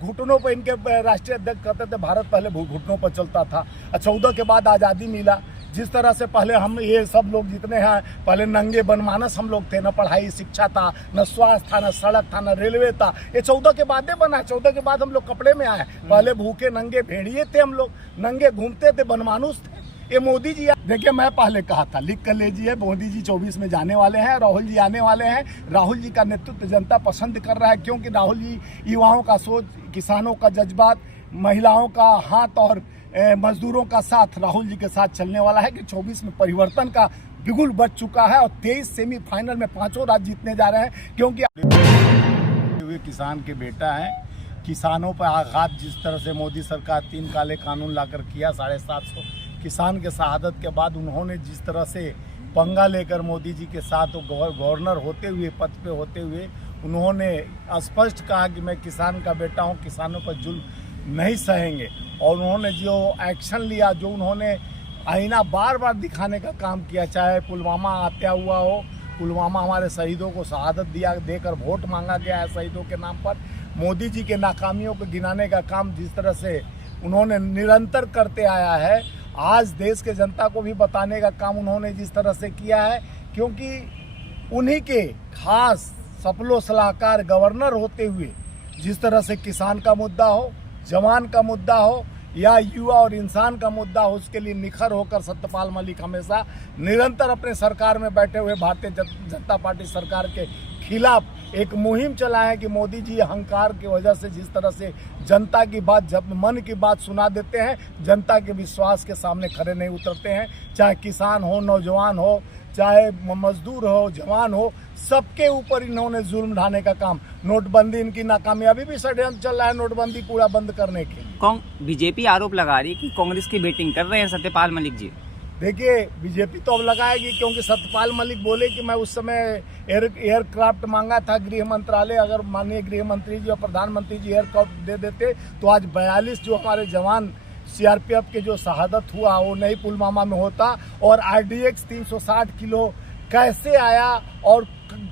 घुटनों पर इनके राष्ट्रीय अध्यक्ष कहते थे भारत पहले घुटनों पर चलता था। 14 के बाद आज़ादी मिला, जिस तरह से पहले हम ये सब लोग जितने हैं पहले नंगे बनमानस हम लोग थे, न पढ़ाई शिक्षा था, न स्वास्थ्य था, न सड़क था, न रेलवे था। ये 14 के बाद बना। 14 के बाद हम लोग कपड़े में आए। पहले भूखे नंगे भेड़िए थे, हम लोग नंगे घूमते थे, बनमानुस थे। ये मोदी जी देखिए, मैं पहले कहा था, लिख कर लीजिए, मोदी जी 24 में जाने वाले हैं, राहुल जी आने वाले हैं। राहुल जी का नेतृत्व जनता पसंद कर रहा है, क्योंकि राहुल जी युवाओं का सोच, किसानों का जज्बात, महिलाओं का हाथ और मजदूरों का साथ राहुल जी के साथ चलने वाला है कि 24 में परिवर्तन का बिगुल बज चुका है और 23 सेमीफाइनल में 5 राज्य जीतने जा रहे हैं। क्योंकि वे किसान के बेटा हैं। किसानों पर आघात जिस तरह से मोदी सरकार 3 काले कानून लाकर किया, 750 किसान के शहादत के बाद उन्होंने जिस तरह से पंगा लेकर मोदी जी के साथ गवर्नर होते हुए, पद पे होते हुए, उन्होंने स्पष्ट कहा कि मैं किसान का बेटा हूं, किसानों पर जुल्म नहीं सहेंगे। और उन्होंने जो एक्शन लिया, जो उन्होंने आईना बार बार दिखाने का काम किया, चाहे पुलवामा हत्या हुआ हो, पुलवामा हमारे शहीदों को शहादत देकर वोट मांगा गया है शहीदों के नाम पर, मोदी जी के नाकामियों को गिनाने का काम जिस तरह से उन्होंने निरंतर करते आया है, आज देश के जनता को भी बताने का काम उन्होंने जिस तरह से किया है, क्योंकि उन्हीं के खास सपलो सलाहकार गवर्नर होते हुए जिस तरह से किसान का मुद्दा हो, जवान का मुद्दा हो या युवा और इंसान का मुद्दा हो, उसके लिए निखर होकर सत्यपाल मलिक हमेशा निरंतर अपने सरकार में बैठे हुए भारतीय जनता पार्टी सरकार के खिलाफ एक मुहिम चलाए हैं कि मोदी जी अहंकार की वजह से जिस तरह से जनता की बात, जब मन की बात सुना देते हैं, जनता के विश्वास के सामने खड़े नहीं उतरते हैं। चाहे किसान हो, नौजवान हो, चाहे मजदूर हो, जवान हो, सबके ऊपर इन्होंने जुल्म ढाने का काम। नोटबंदी इनकी नाकामयाबी भी षड्यंत्र चल रहा है नोटबंदी पूरा बंद करने के लिए। बीजेपी आरोप लगा रही है कि कांग्रेस की बैटिंग कर रहे हैं सत्यपाल मलिक जी। देखिए, बीजेपी तो अब लगाएगी, क्योंकि सत्यपाल मलिक बोले कि मैं उस समय एयरक्राफ्ट मांगा था गृह मंत्रालय, अगर माननीय गृह मंत्री जी और प्रधानमंत्री जी एयरक्राफ्ट दे देते तो आज 42 जो हमारे जवान सीआरपीएफ के जो शहादत हुआ वो नहीं पुलवामा में होता। और RDX 360 किलो कैसे आया और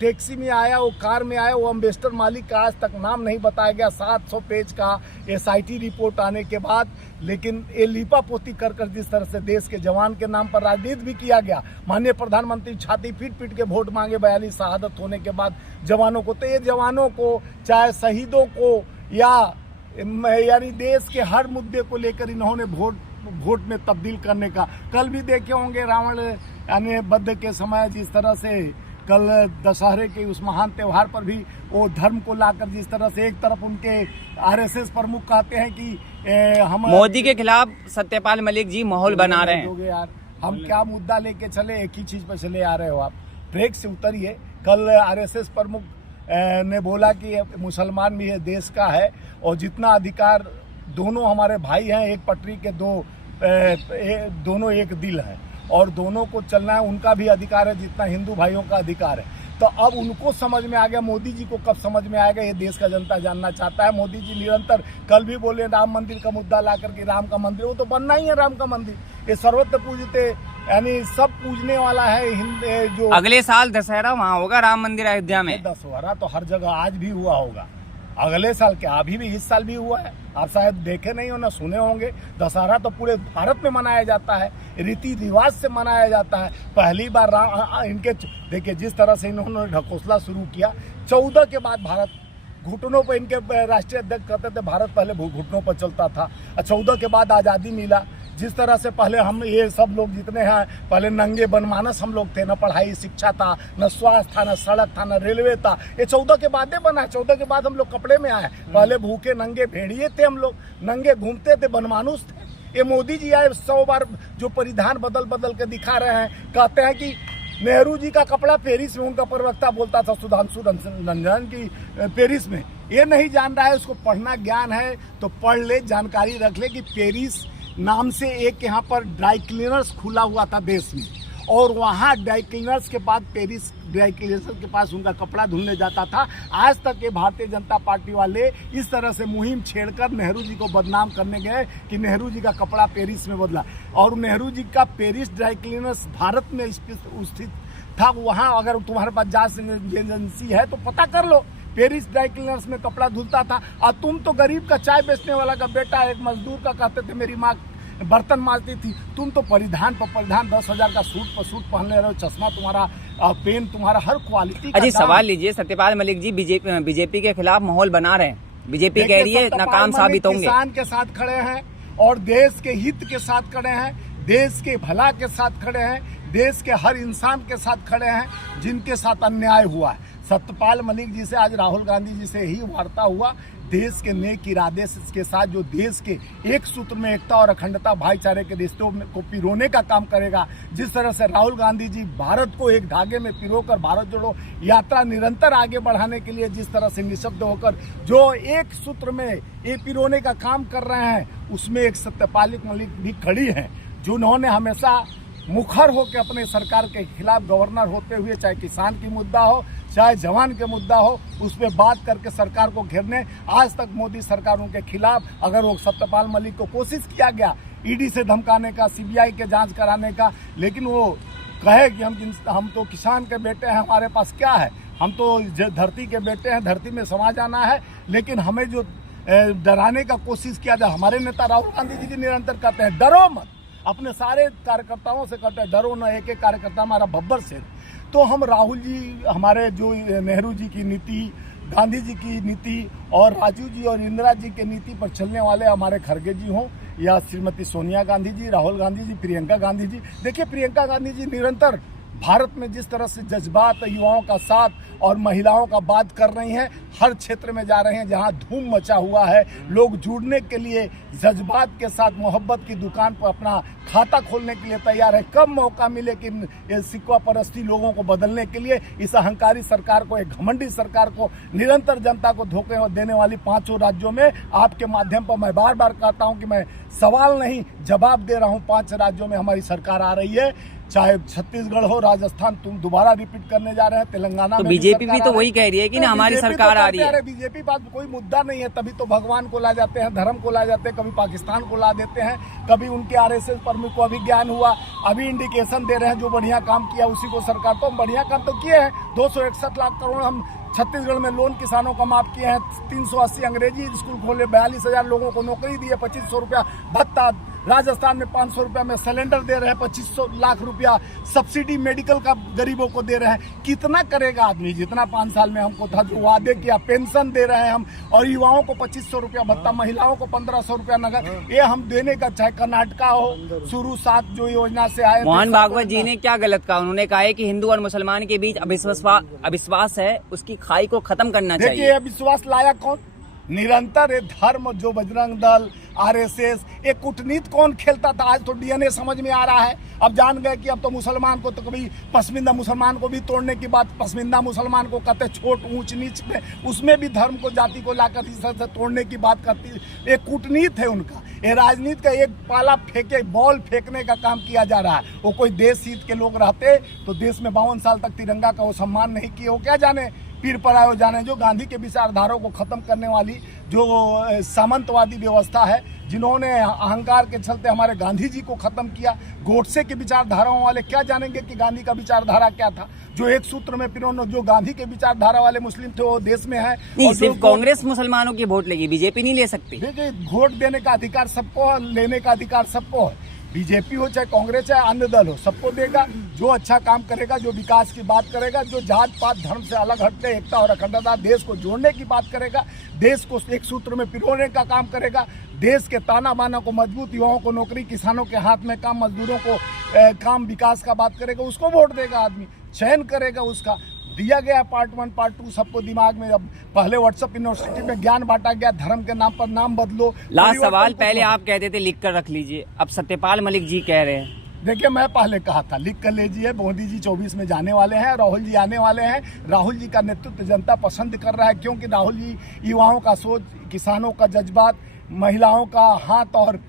टैक्सी में आया, वो कार में आया, वो अम्बेसडर मालिक का आज तक नाम नहीं बताया गया। 700 पेज का SIT रिपोर्ट आने के बाद, लेकिन ये लीपापोती कर जिस तरह से देश के जवान के नाम पर राजनीति भी किया गया। माननीय प्रधानमंत्री छाती पीट के वोट मांगे 42 शहादत होने के बाद जवानों को। तो ये जवानों को, चाहे शहीदों को यानी देश के हर मुद्दे को लेकर इन्होंने वोट में तब्दील करने का। कल भी देखे होंगे रावण यानी वध के समय जिस तरह से कल दशहरे के उस महान त्यौहार पर भी वो धर्म को लाकर जिस तरह से एक तरफ उनके RSS प्रमुख कहते हैं कि हम मोदी के खिलाफ सत्यपाल मलिक जी माहौल बना रहे हैं। यार, हम क्या मुद्दा लेके चले, एक ही चीज पर चले आ रहे हो आप। ब्रेक से उतरिए। कल RSS प्रमुख ने बोला कि मुसलमान भी देश का है और जितना अधिकार, दोनों हमारे भाई हैं, एक पटरी के दोनों एक दिल है और दोनों को चलना है, उनका भी अधिकार है जितना हिंदू भाइयों का अधिकार है। तो अब उनको समझ में आ गया, मोदी जी को कब समझ में आएगा, ये देश का जनता जानना चाहता है। मोदी जी निरंतर कल भी बोले राम मंदिर का मुद्दा ला करके, राम का मंदिर वो तो बनना ही है, राम का मंदिर ये सर्वत्र पूजते, यानी सब पूजने वाला है। जो अगले साल दशहरा वहाँ होगा राम मंदिर अयोध्या में। दशहरा तो हर जगह आज भी हुआ होगा, अगले साल क्या, अभी भी इस साल भी हुआ है। आप शायद देखे नहीं हो ना सुने होंगे, दशहरा तो पूरे भारत में मनाया जाता है, रीति रिवाज से मनाया जाता है। पहली बार इनके देखिए जिस तरह से इन्होंने ढकोसला शुरू किया, 14 के बाद भारत घुटनों पर, इनके राष्ट्रीय अध्यक्ष कहते थे भारत पहले घुटनों पर चलता था। 14 के बाद आज़ादी मिला, जिस तरह से पहले हम ये सब लोग जितने हैं पहले नंगे बनमानस हम लोग थे, न पढ़ाई शिक्षा था, न स्वास्थ्य था, न सड़क था, न रेलवे था। ये 14 के बाद बना। 14 के बाद हम लोग कपड़े में आए। पहले भूखे नंगे भेड़िए थे, हम लोग नंगे घूमते थे, बनमानुस थे। ये मोदी जी आए 100 बार जो परिधान बदल के दिखा रहे हैं। कहते हैं कि नेहरू जी का कपड़ा पेरिस में, उनका प्रवक्ता बोलता था सुधांशु रंजन की पेरिस में। ये नहीं जान रहा है, उसको पढ़ना ज्ञान है तो पढ़ ले, जानकारी रख ले कि पेरिस नाम से एक यहाँ पर ड्राई क्लीनर्स खुला हुआ था देश में, और वहाँ ड्राई क्लीनर्स के बाद पेरिस ड्राई क्लीनर्स के पास उनका कपड़ा धुलने जाता था। आज तक ये भारतीय जनता पार्टी वाले इस तरह से मुहिम छेड़कर नेहरू जी को बदनाम करने गए कि नेहरू जी का कपड़ा पेरिस में बदला, और नेहरू जी का पेरिस ड्राई क्लीनर्स भारत में स्थित था। वहाँ अगर तुम्हारे पास जांच एजेंसी है तो पता कर लो पेरिस ड्राई क्लीनर्स में कपड़ा धुलता था। और तुम तो गरीब का चाय बेचने वाला का बेटा, एक मजदूर का कहते थे मेरी माँ बर्तन मारती थी। तुम तो परिधान पर परिधान 10,000 का सूट पर सूट पहन ले रहे हो, चश्मा तुम्हारा, पेन तुम्हारा, हर क्वालिटी का अजी दाम। सवाल लीजिए, सत्यपाल मलिक जी बीजेपी के खिलाफ माहौल बना रहे हैं, बीजेपी कह रही है नाकाम साबित होंगे। किसान के साथ खड़े हैं और देश के हित के साथ खड़े हैं, देश के भला के साथ खड़े हैं, देश के हर इंसान के साथ खड़े हैं जिनके साथ अन्याय हुआ है। सत्यपाल मलिक जी से आज राहुल गांधी जी से ही वार्ता हुआ, देश के नेक इरादे के साथ जो देश के एक सूत्र में एकता और अखंडता भाईचारे के रिश्तों को पिरोने का काम करेगा। जिस तरह से राहुल गांधी जी भारत को एक धागे में पिरोकर भारत जोड़ो यात्रा निरंतर आगे बढ़ाने के लिए जिस तरह से निशब्द होकर जो एक सूत्र में ये पिरोने का काम कर रहे हैं, उसमें एक सत्यपाल मलिक भी खड़ी हैं, जिन्होंने हमेशा मुखर होकर अपने सरकार के खिलाफ गवर्नर होते हुए, चाहे किसान की मुद्दा हो चाहे जवान के मुद्दा हो, उस पर बात करके सरकार को घेरने, आज तक मोदी सरकार उनके खिलाफ, अगर वो सत्यपाल मलिक को कोशिश किया गया ईडी से धमकाने का, सीबीआई के जांच कराने का, लेकिन वो कहे कि हम तो किसान के बेटे हैं, हमारे पास क्या है, हम तो धरती के बेटे हैं, धरती में समा जाना है, लेकिन हमें जो डराने का कोशिश किया जाए। हमारे नेता राहुल गांधी जी निरंतर कहते हैं डरो मत, अपने सारे कार्यकर्ताओं से कहते हैं डरो न, एक एक कार्यकर्ता हमारा बब्बर शेर। तो हम राहुल जी, हमारे जो नेहरू जी की नीति, गांधी जी की नीति और राजीव जी और इंदिरा जी की नीति पर चलने वाले हमारे खड़गे जी हों या श्रीमती सोनिया गांधी जी, राहुल गांधी जी, प्रियंका गांधी जी। देखिए प्रियंका गांधी जी निरंतर भारत में जिस तरह से जज्बात, युवाओं का साथ और महिलाओं का बात कर रही हैं, हर क्षेत्र में जा रहे हैं जहां धूम मचा हुआ है, लोग जुड़ने के लिए जज्बात के साथ मोहब्बत की दुकान पर अपना खाता खोलने के लिए तैयार है। कब मौका मिले कि सिक्का परस्ती लोगों को बदलने के लिए, इस अहंकारी सरकार को, एक घमंडी सरकार को, निरंतर जनता को धोखे देने वाली 5 राज्यों में, आपके माध्यम पर मैं बार बार कहता हूं कि मैं सवाल नहीं जवाब दे रहा हूं, 5 राज्यों में हमारी सरकार आ रही है, चाहे छत्तीसगढ़ हो, राजस्थान, तुम दोबारा रिपीट करने जा रहे हैं, तेलंगाना तो में बीजेपी भी तो वही कह रही है कि ना हमारी सरकार आ रही है। बीजेपी बात कोई मुद्दा नहीं है, तभी तो भगवान को ला जाते हैं, धर्म को ला जाते हैं, कभी पाकिस्तान को ला देते हैं, कभी उनके आरएसएस प्रमुख को अभी ज्ञान हुआ, अभी इंडिकेशन दे रहे हैं जो बढ़िया काम किया उसी को सरकार, तो हम बढ़िया काम तो किए हैं। 261 लाख करोड़ हम छत्तीसगढ़ में लोन किसानों का माफ किए हैं, 380 अंग्रेजी स्कूल खोले, 42,000 लोगों को नौकरी दी है, 2500 रुपया भत्ता, राजस्थान में 500 रुपया में सिलेंडर दे रहे हैं, 2500 लाख रुपया सब्सिडी मेडिकल का गरीबों को दे रहे हैं। कितना करेगा आदमी, जितना 5 साल में हमको था जो वादे किया, पेंशन दे रहे हैं हम, और युवाओं को 2500 रुपया भत्ता, महिलाओं को 1500 रुपया नगद, ये हम देने का, चाहे कर्नाटका हो, शुरू 7 जो योजना से आए। मोहन भागवत जी ने क्या गलत कहा? उन्होंने कहा है कि हिंदू और मुसलमान के बीच अविश्वास है, उसकी खाई को खत्म करना चाहिए। देखिए विश्वास लाया कौन? निरंतर धर्म, जो बजरंग दल, आरएसएस, एक कूटनीति कौन खेलता था, आज तो डीएनए समझ में आ रहा है। अब जान गए कि अब तो मुसलमान को, तो कभी पसमिंदा मुसलमान को भी तोड़ने की बात, पसमिंदा मुसलमान को कहते छोट ऊंच नीच में, उसमें भी धर्म को, जाति को लाकर इस तरह से तोड़ने की बात करती, एक कूटनीति है उनका। ये राजनीति का एक पाला फेंके, बॉल फेंकने का काम किया जा रहा है। वो कोई देश हित के लोग रहते तो देश में 52 साल तक तिरंगा का वो सम्मान नहीं किए, वो क्या जाने पीर परायो जाने, जो गांधी के विचारधाराओं को खत्म करने वाली जो सामंतवादी व्यवस्था है, जिन्होंने अहंकार के चलते हमारे गांधी जी को खत्म किया, गोडसे की विचारधाराओं वाले क्या जानेंगे कि गांधी का विचारधारा क्या था, जो एक सूत्र में पिरोने, जो गांधी के विचारधारा वाले मुस्लिम थे वो देश में है। नहीं, सिर्फ कांग्रेस मुसलमानों की वोट लेगी, बीजेपी नहीं ले सकती। देखिए वोट देने का अधिकार सबको है, लेने का अधिकार सबको है, बीजेपी हो चाहे कांग्रेस चाहे अन्य दल हो, सबको देगा। जो अच्छा काम करेगा, जो विकास की बात करेगा, जो जात पात धर्म से अलग हटके एकता और अखंडता, देश को जोड़ने की बात करेगा, देश को एक सूत्र में पिरोने का काम करेगा, देश के ताना बाना को मजबूत, युवाओं को नौकरी, किसानों के हाथ में काम, मजदूरों को काम, विकास का बात करेगा, उसको वोट देगा आदमी, चयन करेगा उसका। दिया गया पार्ट 1 पार्ट 2 सबको दिमाग में। अब पहले व्हाट्सएप यूनिवर्सिटी में ज्ञान बांटा गया, धर्म के नाम पर नाम बदलो। लास्ट सवाल, पहले आप कहते थे लिख कर रख लीजिए, अब सत्यपाल मलिक जी कह रहे हैं। देखिए मैं पहले कहा था लिख कर लीजिए, मोदी जी 24 में जाने वाले हैं, राहुल जी आने वाले हैं, राहुल जी का नेतृत्व जनता पसंद कर रहा है, क्योंकि राहुल जी युवाओं का सोच, किसानों का जज्बात, महिलाओं का हाथ और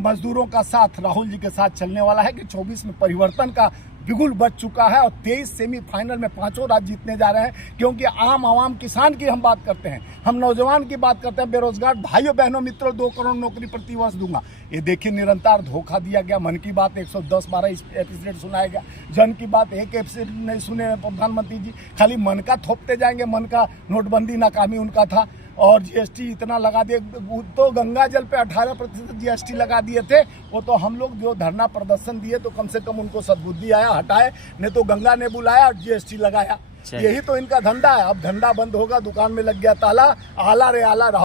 मजदूरों का साथ राहुल जी के साथ चलने वाला है कि 24 में परिवर्तन का बिल्कुल बच चुका है और 23 सेमीफाइनल में 5 राज्य जीतने जा रहे हैं। क्योंकि आम आवाम किसान की हम बात करते हैं, हम नौजवान की बात करते हैं, बेरोजगार भाइयों बहनों मित्रों 2 करोड़ नौकरी प्रति वर्ष दूंगा। ये देखिए निरंतर धोखा दिया गया। मन की बात 110-12 एपिसोड सुनाया गया, जन की बात एक एपिसोड नहीं सुने प्रधानमंत्री जी, खाली मन का थोपते जाएंगे। मन का नोटबंदी नाकामी उनका था और जीएसटी इतना लगा दिए, तो गंगा जल पे 18% जीएसटी लगा दिए थे। वो तो हम लोग जो धरना प्रदर्शन दिए तो कम से कम उनको सद्बुद्धि आया, हटाए, नहीं तो गंगा ने बुलाया और जीएसटी लगाया। यही तो इनका धंधा है। अब धंधा बंद होगा, दुकान में लग गया ताला, आला रे आला।